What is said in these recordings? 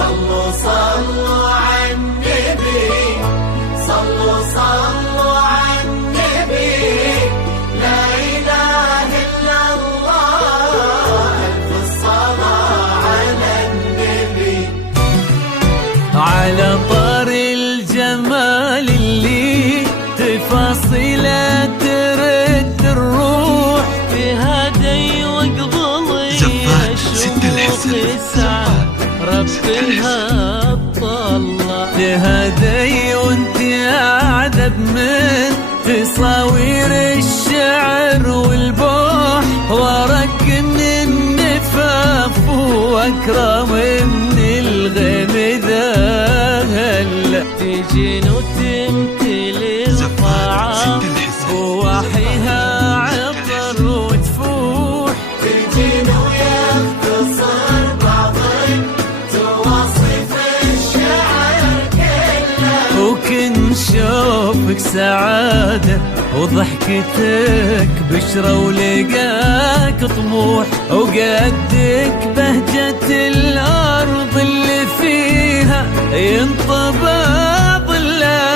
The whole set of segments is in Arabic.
صلوا صلوا على النبي، صلوا صلوا على النبي، لا إله إلا الله، ألف الصلاة على النبي. على طار الجمال اللي تفاصيله ترد الروح، في هدي وقبل الشموخ السعد ربها طلع، تهدي وانت قاعدة بمن تصاوير الشعر والبوح، ورق من النفاف واكرم من الغيم ذهل، تجين وتمتلي القاعة بوحيها عطر وتفوح، تجين ويختصر بعض تواصف الشعر كله، وكن شوفك سعادة وضحكتك بشرة ولقاك طموح، وقدك بهجة الأرض اللي فيها ينطبع ظلها.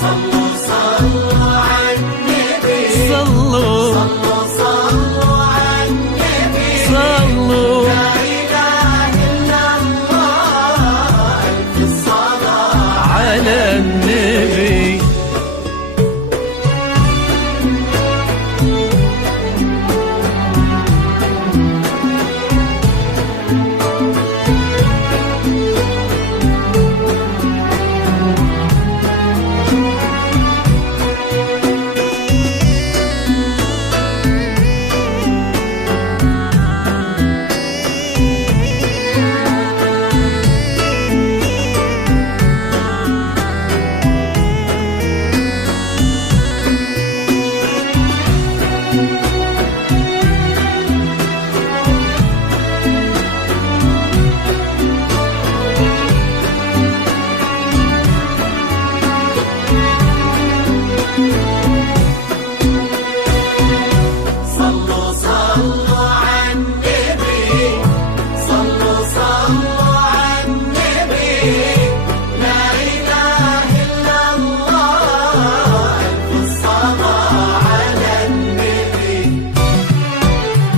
صلوا صلوا على النبي، صلوا صلوا صلوا على النبي، صلوا لا إله إلا الله، ألف الصلاة على النبي. صلوا صلوا على النبي، صلوا صلوا على النبي، لا إله إلا الله، ألف الصلاة على النبي.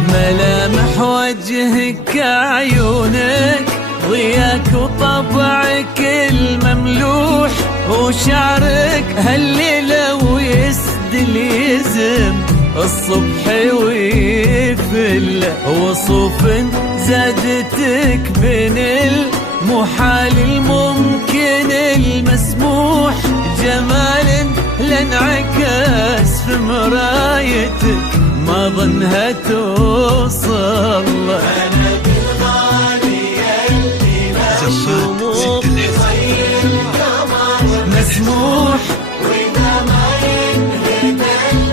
ملامح وجهك عيونك ضياك وطبعك المملوح، وشعرك هالليلة ويسدل يزم الصبح ويفل، وصوف زادتك بين المحال الممكن المسموح، جمال لانعكس في مرايتك ما ظنها توصل، أنا بالغالي اللي لا شموخ زي القمر مسموح، وإذا ما ينهد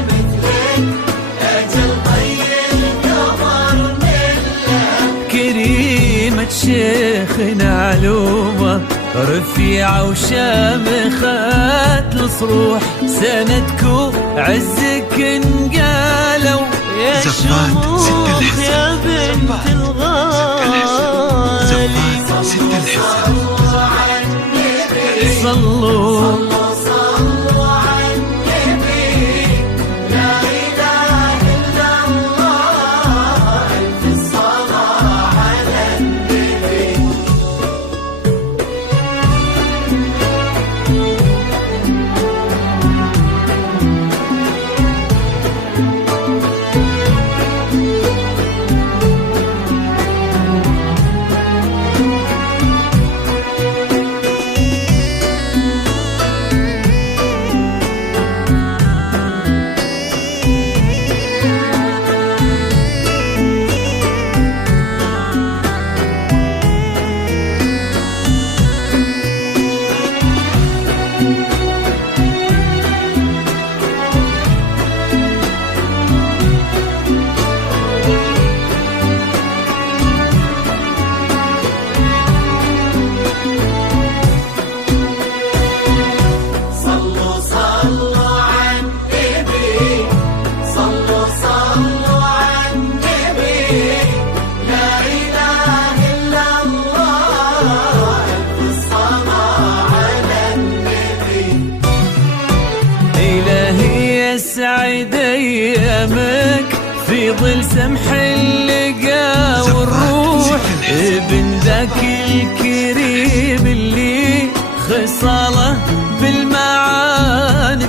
مثلك أجل طي القمر مله. كريمة شيخنا علومة رفيعة وشامخة الصروح، سندكو عزك انقالوا يا شموخ يا بنت الغالي. صلوا صلوا على النبي، لا إله إلا الله، ألف الصلاة على النبي. سمك في ظل سمح اللقا والروح، ابن ذاك الكريم اللي خصاله